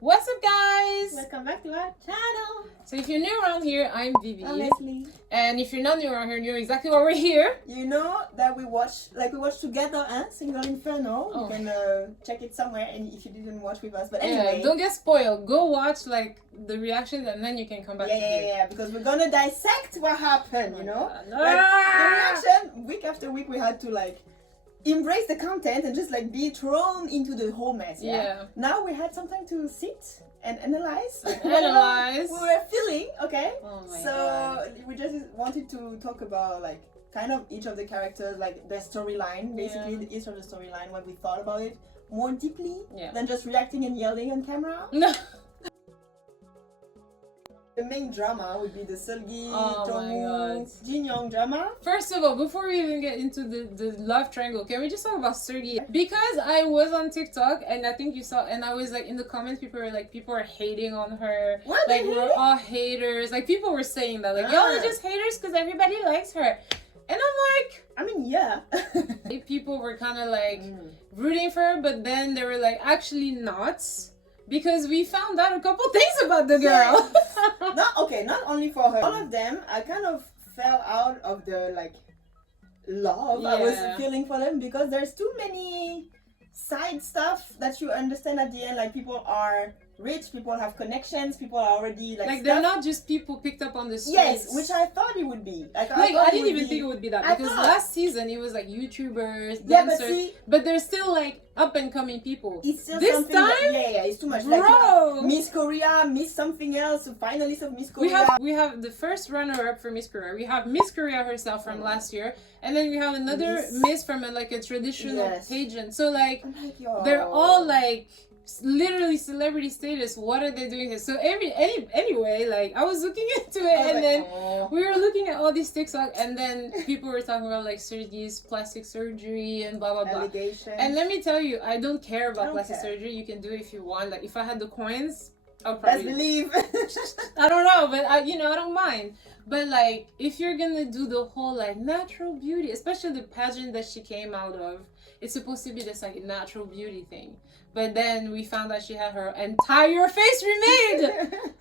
What's up, guys? Welcome back to our channel. So if you're new around here, I'm Vivi. Leslie. And if you're not new around here, you know exactly why we're here. You know that we watched together, Single Inferno. You can check it somewhere, and if you didn't watch with us, but anyway, don't get spoiled. Go watch the reactions, and then you can come back. Yeah, because we're gonna dissect what happened. You know, God. the reaction week after week. We had to embrace the content and just be thrown into the whole mess. Yeah. Now we had some time to sit and analyze. Analyze. We were feeling okay. Oh my so God. We just wanted to talk about kind of each of the characters, their storyline, basically each of the storyline, what we thought about it more deeply than just reacting and yelling on camera. No. The main drama would be the Seulgi, Jin Young drama. First of all, before we even get into the love triangle, can we just talk about Seulgi? Because I was on TikTok and I think you saw, and I was in the comments, people are hating on her. What? We're all haters. People were saying that, y'all are just haters because everybody likes her. And I'm like, I mean, yeah. People were kind of rooting for her, but then they were actually not. Because we found out a couple things about the girl. Not only for her. All of them, I kind of fell out of the love I was feeling for them, because there's too many side stuff that you understand at the end. People are rich, people have connections, people are already they're not just people picked up on the streets. Yes, which I thought it would be. I didn't even think it would be that, because last season it was YouTubers, dancers, but they're still up and coming people. It's still this something time, it's too much. Bro, Miss Korea, Miss something else, finalist of Miss Korea. We have the first runner-up for Miss Korea. We have Miss Korea herself from last year, and then we have another Miss from a traditional pageant. So they're all literally celebrity status. What are they doing here? So anyway, I was looking into it, and then we were looking at all these TikTok, and then people were talking about Seulgi's plastic surgery and blah blah blah. Allegations. And let me tell you, I don't care about plastic surgery. You can do it if you want. If I had the coins, I'll probably believe. I don't know, but I don't mind. But if you're gonna do the whole natural beauty, especially the pageant that she came out of, it's supposed to be this natural beauty thing. But then we found out she had her entire face remade.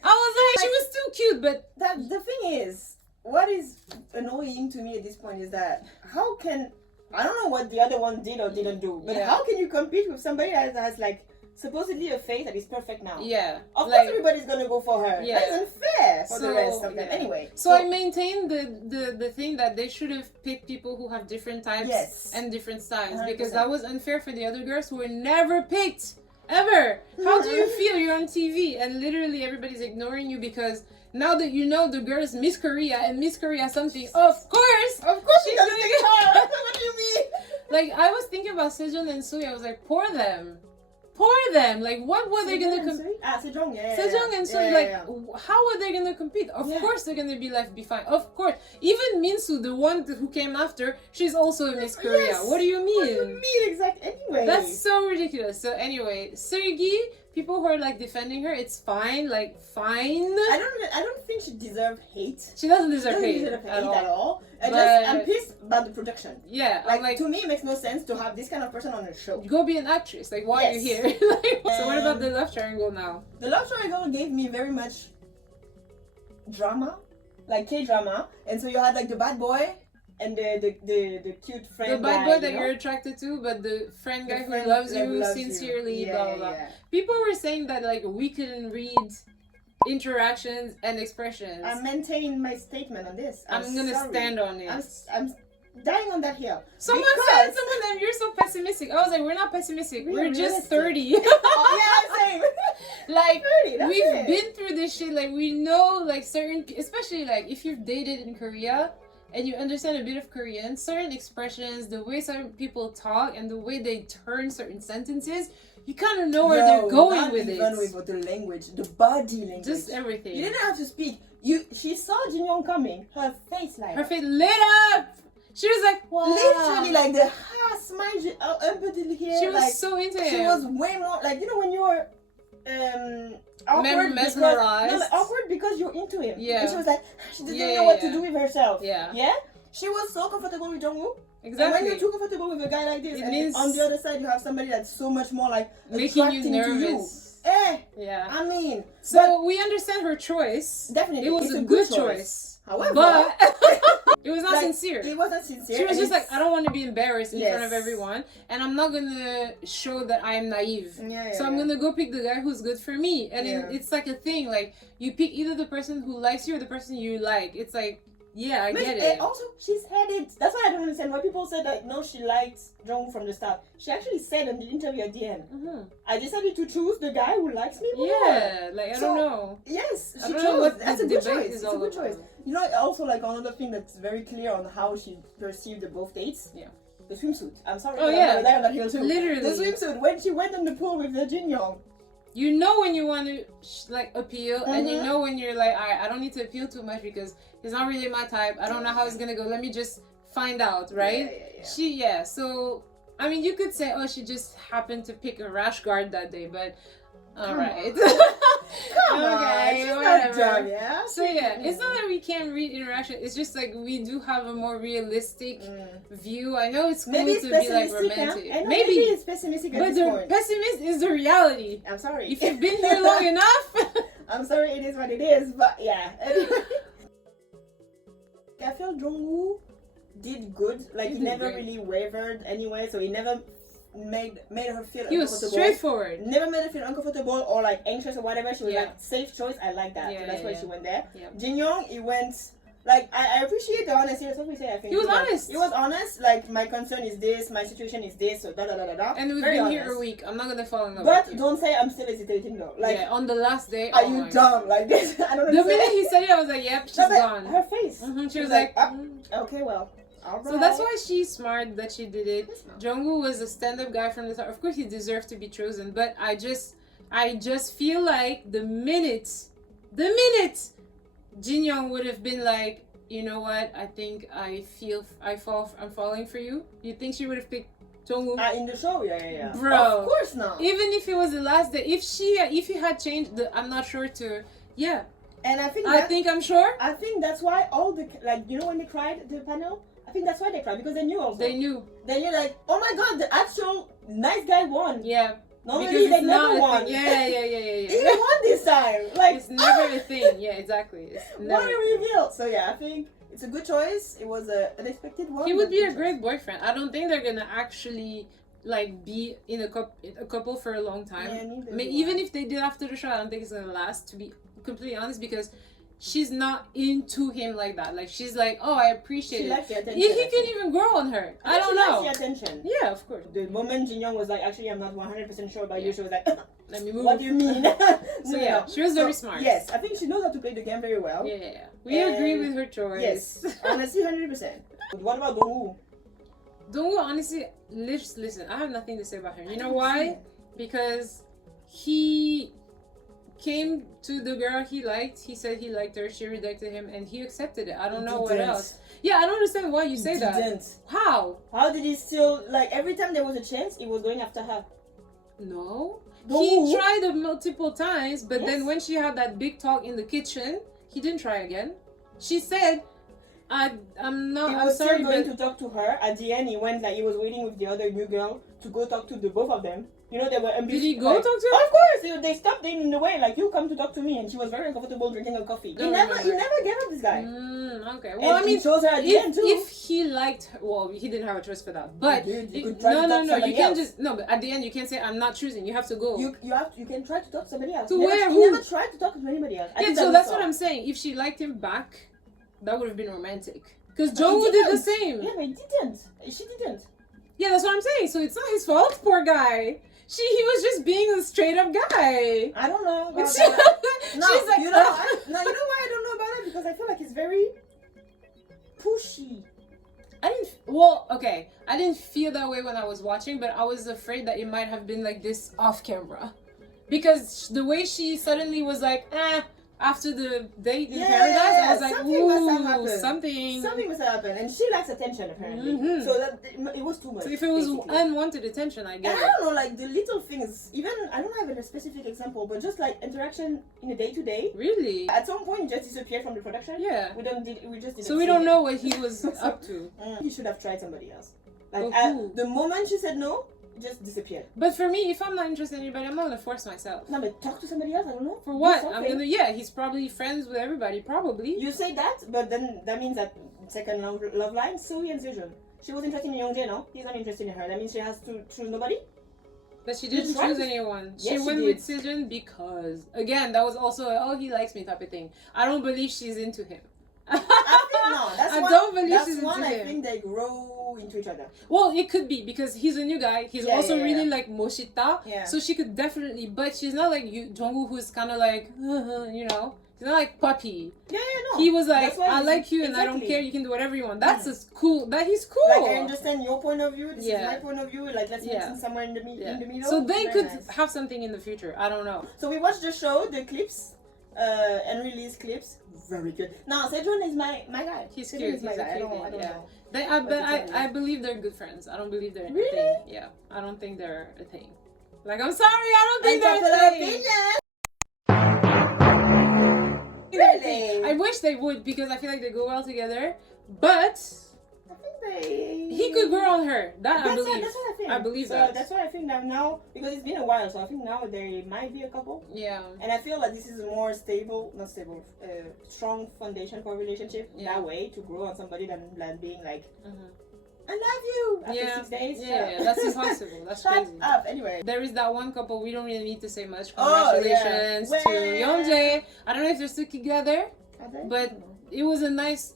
I was she was still cute, but the thing is, what is annoying to me at this point is that how can, I don't know what the other one did or didn't do, but how can you compete with somebody that has supposedly a face that is perfect now? Yeah. Of course everybody's gonna go for her. Yeah. That's unfair for the rest of them. Anyway. So I maintain the thing that they should have picked people who have different types and different styles. 100%. Because that was unfair for the other girls who were never picked. Ever. How do you feel? You're on TV and literally everybody's ignoring you because now that you know the girl is Miss Korea and Miss Korea something, of course she's gonna pick her. What do you mean? I was thinking about Sejong and Sui. I was pour them. What were they gonna compete? Sejong, Sejong and Sui, how are they gonna compete? Of course they're gonna be left behind. Of course. Even Minsu, the one who came after, she's also a Miss Korea. Yes. What do you mean? What do you mean exactly? Anyway. That's so ridiculous. So anyway, Seulgi, people who are defending her, it's fine. Fine. I don't think she deserves hate. She doesn't deserve hate at all. I'm pissed about the production. Yeah. To me, it makes no sense to have this kind of person on a show. Go be an actress. Why are you here? So what about the love triangle now? The love triangle gave me very much drama, K-drama. And so you had the bad boy and the cute friend. The bad boy that you're attracted to, but the friend guy who loves you sincerely, blah blah blah. People were saying that we couldn't read interactions and expressions. I'm maintaining my statement on this. I'm gonna stand on it. I'm dying on that hill. Someone said that you're so pessimistic. I was we're not pessimistic. We're just 30. Same. 30, we've been through this shit. We know certain, especially if you've dated in Korea and you understand a bit of Korean, certain expressions, the way certain people talk and the way they turn certain sentences, you kind of know where they're going with it. Not even with the language, the body language. Just everything. You didn't have to speak. She saw Jin Young coming. Her face Her face lit up. She was wow. Literally the smile under the hair. She was so into it. She was way more when you're awkward mesmerized. Awkward because you're into him. Yeah. And she was she didn't know what to do with herself. Yeah. Yeah? She was so comfortable with Jungwoo. Exactly. And when you're too comfortable with a guy like this, and on the other side you have somebody that's so much more making you nervous. Yeah. I mean, so we understand her choice. Definitely, it was a good choice. However, but it was not like, sincere. It wasn't sincere. She was just like, I don't want to be embarrassed in Yes. front of everyone, and I'm not gonna show that I'm naive. So I'm gonna go pick the guy who's good for me. And it's like a thing, like you pick either the person who likes you or the person you like. It's like, yeah, I get it. Also, she's had it. That's why I don't understand why people said that no, she liked Jungwoo from the start. She actually said in the interview at the end, I decided to choose the guy who likes me more. Yeah, like I don't know. Yes, she chose. That's a good choice. It's a good choice. You know, also like another thing that's very clear on how she perceived the both dates. Yeah. The swimsuit. I'm sorry. Oh yeah. I'm on that hill too. Literally. The swimsuit when she went in the pool with the Jin Young. You know when you want to like appeal, and you know when you're like, I don't need to appeal too much because it's not really my type. I don't know how it's gonna go. Let me just find out, right? Yeah. So I mean, you could say, oh, she just happened to pick a rash guard that day, but all right. Come on, she's not dumb, yeah? So yeah, it's not that we can't read interaction. It's just like we do have a more realistic view. I know it's cool to be like romantic. Huh? Maybe it's pessimistic at but this point. The pessimist is the reality. I'm sorry. If you've been here long enough. I'm sorry, it is what it is, but yeah. I feel Jungwoo did good. Like he never really wavered anyway, so he never made her feel uncomfortable. He was straightforward. Never made her feel uncomfortable or like anxious or whatever. She was like, safe choice, I like that. Yeah, so that's why she went there. Yeah. Jin Young, he went like I appreciate the honesty. That's what we say. I think he was honest. He was honest. Like my concern is this, my situation is this, so da da da da da. And we've been here a week. I'm not gonna fall in love. But with you. don't say I'm still hesitating though. Like on the last day. Are you dumb like this? I don't know. The minute he said it, I was like, yep, she's gone. Her face. She was like, okay, well. Right. So that's why she's smart that she did it. Jungwoo was a stand-up guy from the start. Of course, he deserved to be chosen, but I just feel like the minute Jin Young would have been like, you know what? I think I'm falling for you. You think she would have picked Jungwoo? In the show, yeah. Bro, of course not. Even if it was the last day, if he had changed I'm not sure to, yeah. And I think I'm sure. I think that's why all the when they cried at the panel. I think that's why they cried because they knew also. They knew like, oh my god, the actual nice guy won. Yeah. Normally they never won. Yeah. He won this time. Like it's never a thing. Yeah, exactly. What a reveal. So yeah, I think it's a good choice. It was an unexpected one. He would be a great boyfriend. I don't think they're gonna actually like be in a couple for a long time. Yeah, even if they did after the show, I don't think it's gonna last. To be completely honest, because she's not into him like that. Like she's like, oh, I appreciate it. Likes the attention. He can even grow on her. I don't know. Likes the attention. Yeah, of course. The moment Jin Young was like, actually, I'm not 100% sure about you. She was like, let me move. What do you mean? So she was very smart. Yes, I think she knows how to play the game very well. Yeah. We agree with her choice. Yes, honestly, 100%. What about Dongwoo? Dongwoo, honestly, listen. I have nothing to say about him. You know why? Because he came to the girl he liked. He said he liked her. She rejected him, and he accepted it. I don't know what else. Yeah, I don't understand why you say that. How? How did he still every time there was a chance, he was going after her? No. He tried it multiple times, but then when she had that big talk in the kitchen, he didn't try again. She said, I'm not. He was still going to talk to her. At the end, he went he was waiting with the other new girl to go talk to the both of them. You know, they were ambitious. Did he go talk to her? Of course! They stopped him in the way, you come to talk to me, and she was very uncomfortable drinking her coffee. He never gave up this guy. Okay. Well, and he chose her at the end too. If he liked her, well, he didn't have a choice for that. But you could try to talk to you can't just but at the end you can't say I'm not choosing. You have to go. You can try to talk to somebody else. To where? He never tried to talk to anybody else. Yeah, so that's what I'm saying. If she liked him back, that would have been romantic. Because Jungwoo did the same. Yeah, but he didn't. She didn't. Yeah, that's what I'm saying. So it's not his fault, poor guy. He was just being a straight up guy. I don't know about She's like, you know why I don't know about it? Because I feel like it's very pushy. I didn't feel that way when I was watching, but I was afraid that it might have been like this off camera. Because the way she suddenly was like, after the date in paradise, I was like, something must have happened. And she likes attention apparently. So that it was too much. So if it was unwanted attention, I get it. I don't know, the little things, even I don't have a specific example, but just interaction in a day-to-day. Really? At some point, he just disappeared from the production. Yeah. We just didn't. So we don't know what he was up to. He should have tried somebody else. The moment she said no, just disappeared. But for me, if I'm not interested in anybody, I'm not gonna force myself. No, but talk to somebody else. I don't know. For what? I'm gonna. Yeah, he's probably friends with everybody. Probably. You say that, but then that means that second love line, Seulgi and Sejun. She was interested in Youngjae, no? He's not interested in her. That means she has to choose nobody. But she didn't choose anyone. She went with Sejun because, again, that was also a, oh, he likes me type of thing. I don't believe she's into him. I don't believe she's into him. I think they grow into each other. Well, it could be because he's a new guy. He's also really like Moshita. Yeah. So she could definitely, but she's not like Jungwoo, who's kind of like, you know. He's not like puppy. Yeah, no. He was like, I like you and I don't care. You can do whatever you want. That's just cool. That he's cool. Like, I understand your point of view. This is my point of view. Like, let's meet somewhere in the middle. So they could have something in the future. I don't know. So we watched the show, the clips, and released clips. Very good. Now, Sejun is my guy. He's cute. He's my guy. I don't know. I believe they're good friends. I don't believe they're a thing. Yeah. I don't think they're a thing. Like, I'm sorry. I don't think they're a thing. Really? I wish they would because I feel like they go well together. But I think he could grow on her. I believe. That's what I think. I believe that. That's why I think that now, because it's been a while, so I think now they might be a couple. Yeah. And I feel like this is a more strong foundation for a relationship that way to grow on somebody than being like, I love you after 6 days. Yeah, that's impossible. That's crazy. Up. Anyway, there is that one couple we don't really need to say much. Congratulations to Youngjae. I don't know if they're still together, but it was nice.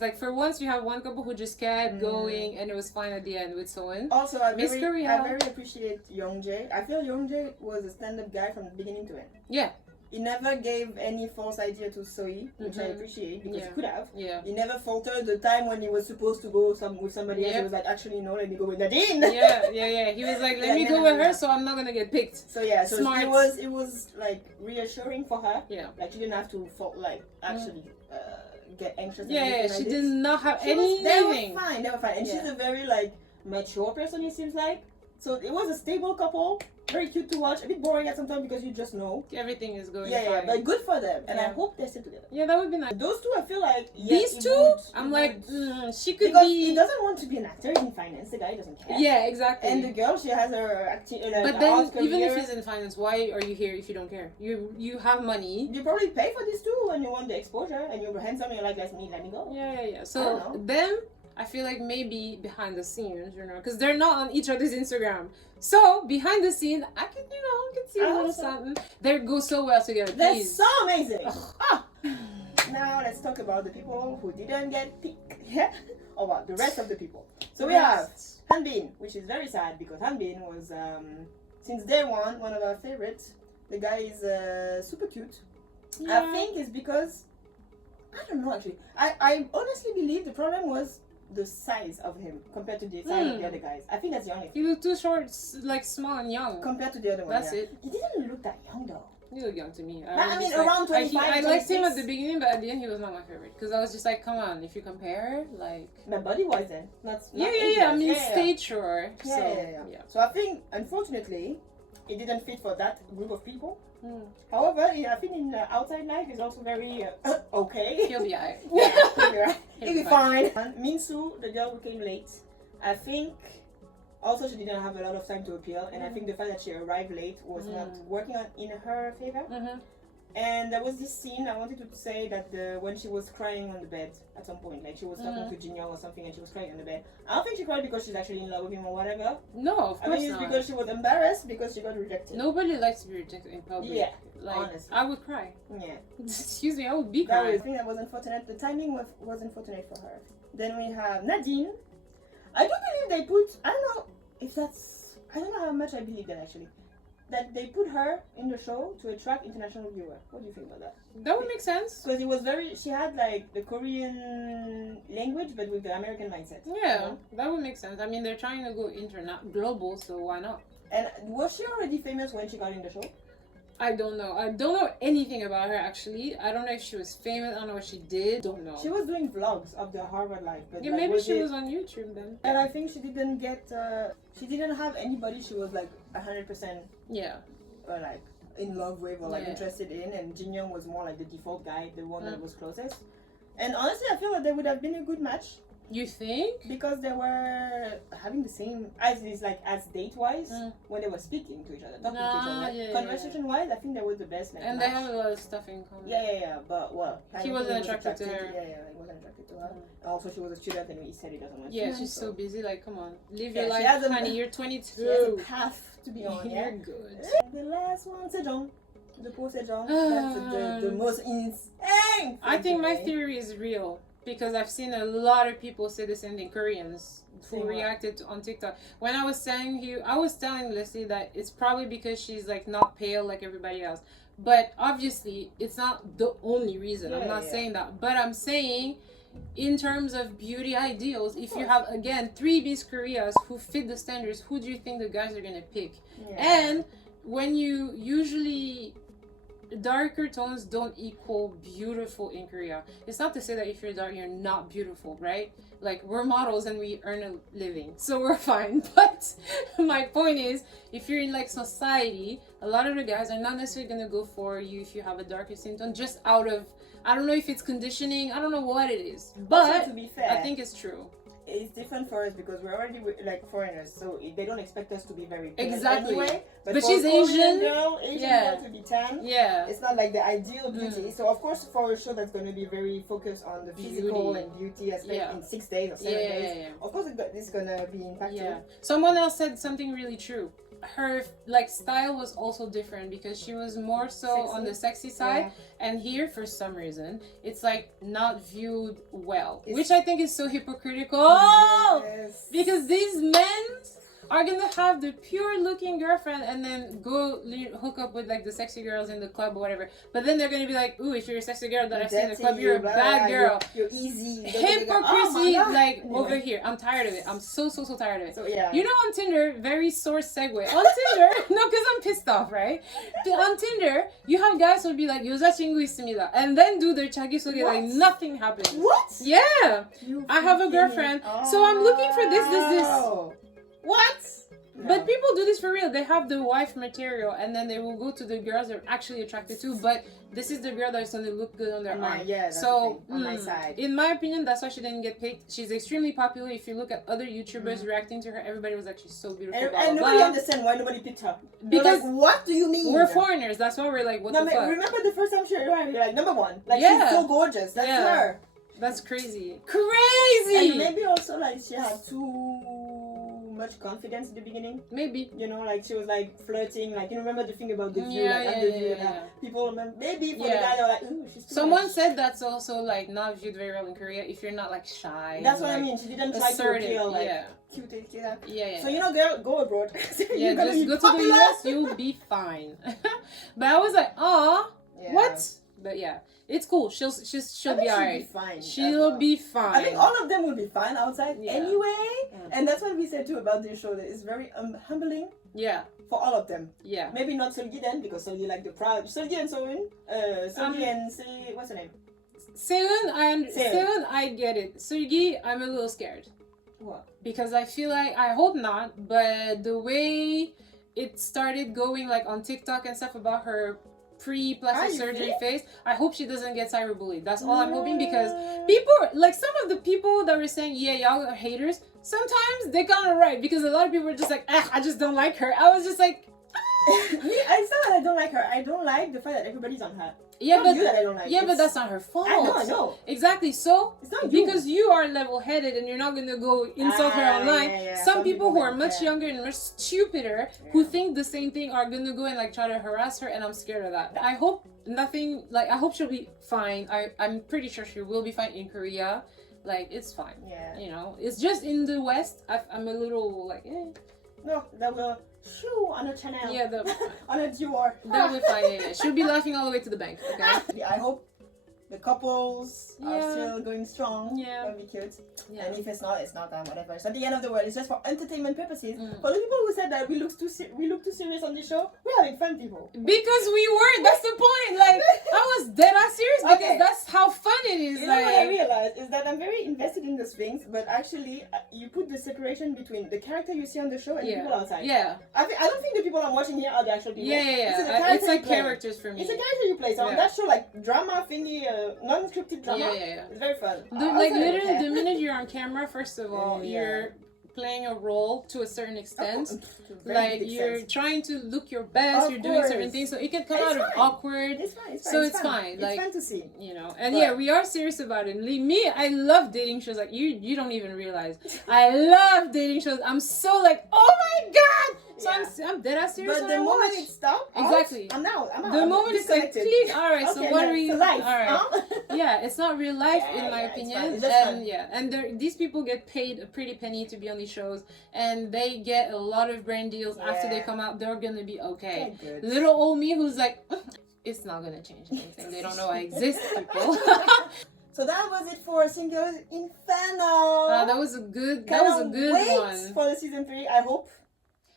Like for once, you have one couple who just kept going, and it was fine at the end with Soen. Also, I very appreciate Youngjae. I feel Youngjae was a stand-up guy from the beginning to end. Yeah. He never gave any false idea to Soi, which I appreciate because he could have. Yeah. He never faltered the time when he was supposed to go with somebody else. He was like, actually, no, let me go with Nadine. Yeah. He was like, let me go with her, so I'm not gonna get picked. So so smart. It was like reassuring for her. Yeah. Like she didn't have to actually get anxious. Yeah. She did not have anything. They were fine, and she's a very like mature person. It seems like. So it was a stable couple, very cute to watch, a bit boring at some time because you just know everything is going fine. Yeah, but good for them, and I hope they're still together. Yeah, that would be nice. Those two, I feel like these two, I'm like, she could because be. He doesn't want to be an actor in finance. The guy doesn't care. Yeah, exactly. And the girl, she has her acting. But then, even if he's in finance, why are you here if you don't care? You have money. You probably pay for this too, and you want the exposure, and you're handsome, and you're like, let me go. Yeah. So them. I feel like maybe behind the scenes, you know, because they're not on each other's Instagram. So behind the scene, I can see a little something. They go so well together. They're so amazing. Now let's talk about the people who didn't get picked. Or about the rest of the people. So we have Hanbin, which is very sad because Hanbin was since day one of our favorites. The guy is super cute. Yeah. I think it's because I don't know actually. I honestly believe the problem was the size of him compared to the size of the other guys. I think that's the only thing. He looked too short, like small and young. Compared to the other one. That's it. He didn't look that young though. He looked young to me. I mean, around 25, I liked him at the beginning, but at the end he was not my favorite. Because I was just like, come on, if you compare, like... But body-wise then. Yeah. I mean, stature. Yeah. So I think, unfortunately, it didn't fit for that group of people. However, I think in outside life is also very okay. He'll be alright. He'll be fine. And Minsu, the girl who came late, I think also she didn't have a lot of time to appeal, and I think the fact that she arrived late was not working in her favor. And there was this scene I wanted to say that when she was crying on the bed at some point, like she was talking to Jin Young or something, and she was crying on the bed. I don't think she cried because she's actually in love with him or whatever. No, of course I think it's because she was embarrassed because she got rejected. Nobody likes to be rejected in public. Yeah, like, honestly. I would cry. Yeah. Excuse me, I would be crying. I think that was unfortunate. The timing was unfortunate for her. Then we have Nadine. I do believe they put, I don't know if that's, I don't know how much I believe that actually. That they put her in the show to attract international viewer. What do you think about that? That would make sense. Because it was she had like the Korean language but with the American mindset. Yeah, that would make sense. I mean, they're trying to go global, so why not? And was she already famous when she got in the show? I don't know. I don't know anything about her actually. I don't know if she was famous. I don't know what she did. Don't know. She was doing vlogs of the Harvard life. But yeah, like, maybe she was on YouTube then. And I think she didn't get. She didn't have anybody she was like 100%. Yeah. Like in love with or like interested in, and Jin Young was more like the default guy, the one that was closest. And honestly, I feel like they would have been a good match. You think? Because they were having the same as date wise when they were speaking to each other, talking to each other. Yeah, Conversation wise, I think they were the best. And they have a lot of stuff in common. Yeah. But well, he wasn't attracted to her. Yeah, he wasn't attracted to her. Also, she was a student, and he said he doesn't want. Yeah, she's so busy. Like, come on, live your life, honey. You're 22. She has a path to be on. You're good. The last one, Sejong. The poor Sejong. That's the most insane. I think my theory is real. Because I've seen a lot of people say the same thing, Koreans who reacted on TikTok. When I was telling Leslie that it's probably because she's like not pale like everybody else. But obviously, it's not the only reason. I'm not saying that. But I'm saying, in terms of beauty ideals, if you have, again, 3 Miss Koreas who fit the standards, who do you think the guys are going to pick? And when you usually... darker tones don't equal beautiful in Korea. It's not to say that if you're dark, you're not beautiful, right? Like, we're models and we earn a living, so we're fine. But my point is, if you're in like society, a lot of the guys are not necessarily gonna go for you if you have a darker skin tone, just out of, I don't know if it's conditioning, I don't know what it is, but also, to be fair, I think it's true. It's different for us because we're already like foreigners, so they don't expect us to be very pale anyway. But she's Asian girl to be tan. Yeah, it's not like the ideal beauty. So of course, for a show that's going to be very focused on the physical and beauty aspect in 6 days or 7 days, of course it's gonna be impacted. Yeah. Someone else said something really true. Her like style was also different because she was more so on the sexy side, and here for some reason it's like not viewed well, which I think is so hypocritical. Because these men are gonna have the pure looking girlfriend and then go hook up with like the sexy girls in the club or whatever, but then they're gonna be like, ooh, if you're a sexy girl that I've seen in the club, you're a bad girl. You're easy. Hypocrisy, over here. I'm tired of it. I'm so tired of it. So you know, on Tinder, very source segue. On Tinder, no, because I'm pissed off, right? On Tinder, you have guys who'll be like, "Yoza chingu isumida," and then do their chagisoge like nothing happened. What? Yeah, I have a girlfriend, so I'm looking for this. What? No. But people do this for real. They have the wife material, and then they will go to the girls they're actually attracted to. But this is the girl that's going to look good on their arm. Yeah, that's so on my side. In my opinion, that's why she didn't get picked. She's extremely popular. If you look at other YouTubers reacting to her, everybody was like, she's so beautiful. And nobody understands why nobody picked her. Because like, what do you mean? We're foreigners. That's why we're like, what the fuck? Remember the first time she arrived? You're like, number one. Like, she's so gorgeous. That's her. That's crazy. Crazy! And maybe also, like, she had too much confidence in the beginning. Maybe. You know, like, she was, like, flirting. Like, you remember the thing about the view? People, maybe for the guy, they were like, ooh, she's too Someone said that's also, like, not viewed very well in Korea if you're not, like, shy. That's what I mean. She didn't try to appeal, like, cute. So, you know, girl, go abroad. Just go to the US, you'll be fine. But I was like, oh, what? But yeah, it's cool. She'll be alright. She'll be fine. I think all of them will be fine outside anyway. And that's what we said too about this show. That it's very humbling. Yeah. For all of them. Yeah. Maybe not Seulgi then, because Seulgi like the proud. Seulgi and Soeun. Seulgi and what's her name? Seulgi, I get it. Seulgi, I'm a little scared. What? Because I feel like, I hope not, but the way it started going like on TikTok and stuff about her pre-plastic surgery phase, I hope she doesn't get cyberbullied. That's all I'm hoping, because people, like some of the people that were saying, yeah, y'all are haters, sometimes they got it right, because a lot of people were just like, I just don't like her. I was just like, it's not that I don't like her. I don't like the fact that everybody's on her. Yeah, but that I don't like. But that's not her fault. I know. Exactly. So it's not you. Because you are level-headed and you're not gonna go insult her online. Some people who are much younger and much stupider who think the same thing are gonna go and like try to harass her, and I'm scared of that. I hope nothing. Like, I hope she'll be fine. I'm pretty sure she will be fine in Korea. Like, it's fine. Yeah. You know, it's just in the West. I'm a little like. No, that will. Shoo, on a channel. Yeah, on a Dior. That will be fine. Yeah. She'll be laughing all the way to the bank. Okay. I hope the couples are still going strong. Yeah. That'll be cute. Yeah. And if it's not, whatever. So at the end of the world, it's just for entertainment purposes. For the people who said that we look too serious on this show, we're having fun, people. Because we weren't. That's the point. Like, I was dead ass serious because that's how fun it is. You know what I realized is that I'm very invested in those things, but actually, you put the separation between the character you see on the show and the people outside. Yeah. I don't think the people I'm watching here are the actual people. Yeah. It's like characters for me. It's a character you play. So on that show, like drama thingy, a non-scripted drama. Yeah. It's very fun. Literally, the minute you're on camera, first of all, you're playing a role to a certain extent. Like you're trying to look your best, you're doing certain things, so it can come out of awkward. It's fine. It's fine. Like, it's fun to see. You know, and we are serious about it. Me, I love dating shows. Like you don't even realize. I love dating shows. I'm so like, oh my god. So I'm dead ass serious. But the moment it stops, exactly. I'm out. The moment it's like, please, all right. So what are we? All life, right. Yeah, it's not real life in my opinion. And these people get paid a pretty penny to be on these shows, and they get a lot of brand deals after they come out. They're gonna be okay. Little old me who's like, it's not gonna change anything. They don't know I exist, people. So that was it for Singles Inferno. That was a good one. For the season 3, I hope.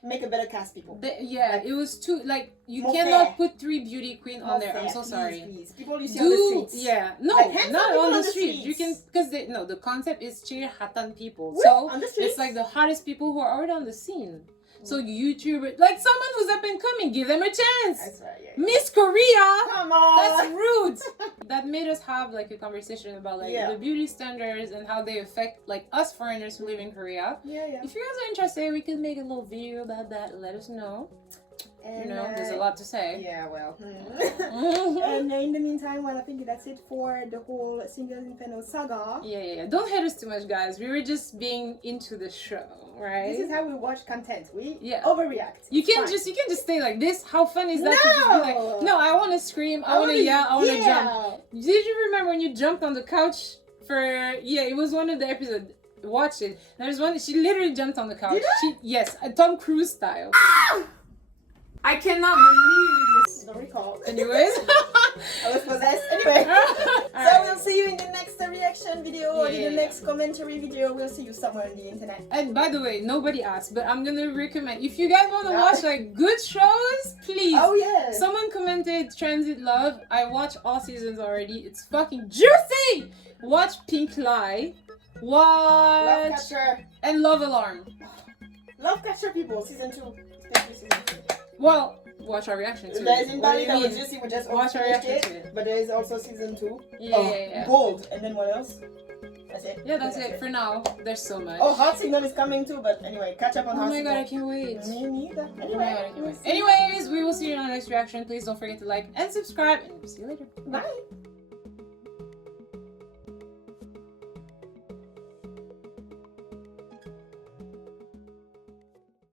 Make a better cast, people. It was too, like, you cannot put 3 beauty queen on there. I'm so sorry. Please. People you see on the streets. Yeah, no, like, not on the street. You can, because the concept is cheer hatan people. Wait, so it's like the hottest people who are already on the scene. So YouTuber, like someone who's up and coming, give them a chance. That's right, Miss Korea. Come on. That's rude. That made us have like a conversation about like the beauty standards and how they affect like us foreigners who live in Korea. If you guys are interested, we could make a little video about that. Let us know. And, there's a lot to say. Yeah, well. And in the meantime, I think that's it for the whole Singles Inferno saga. Yeah. Don't hate us too much, guys. We were just being into the show, right? This is how we watch content. We overreact. You can't just stay like this. How fun is that to just be like, no, I want to scream, I want to yell, I want to jump. Did you remember when you jumped on the couch for, it was one of the episodes. Watch it. There's one, she literally jumped on the couch. Yes, Tom Cruise style. I cannot believe this. Don't recall. Anyways. I was possessed. Anyway. So we'll see you in the next reaction video or in the next commentary video. We'll see you somewhere on the internet. And by the way, nobody asked, but I'm gonna recommend, if you guys want to watch like good shows, please. Oh yeah. Someone commented Transit Love. I watched all seasons already. It's fucking juicy. Watch Pink Lie. Love Catcher. And Love Alarm. Love Catcher, people. Season 2. Especially season 2. Well, watch our reaction to it. There's in Bali that was juicy, we just watch our reaction to it. But there is also season 2. Yeah. Gold. And then what else? That's it. Yeah, that's it for now. There's so much. Oh, Hot Signal is coming too, but anyway, catch up on Hot Signal. Oh my god, I can't wait. Me neither. Anyways, we will see you in our next reaction. Please don't forget to like and subscribe, and we'll see you later. Bye.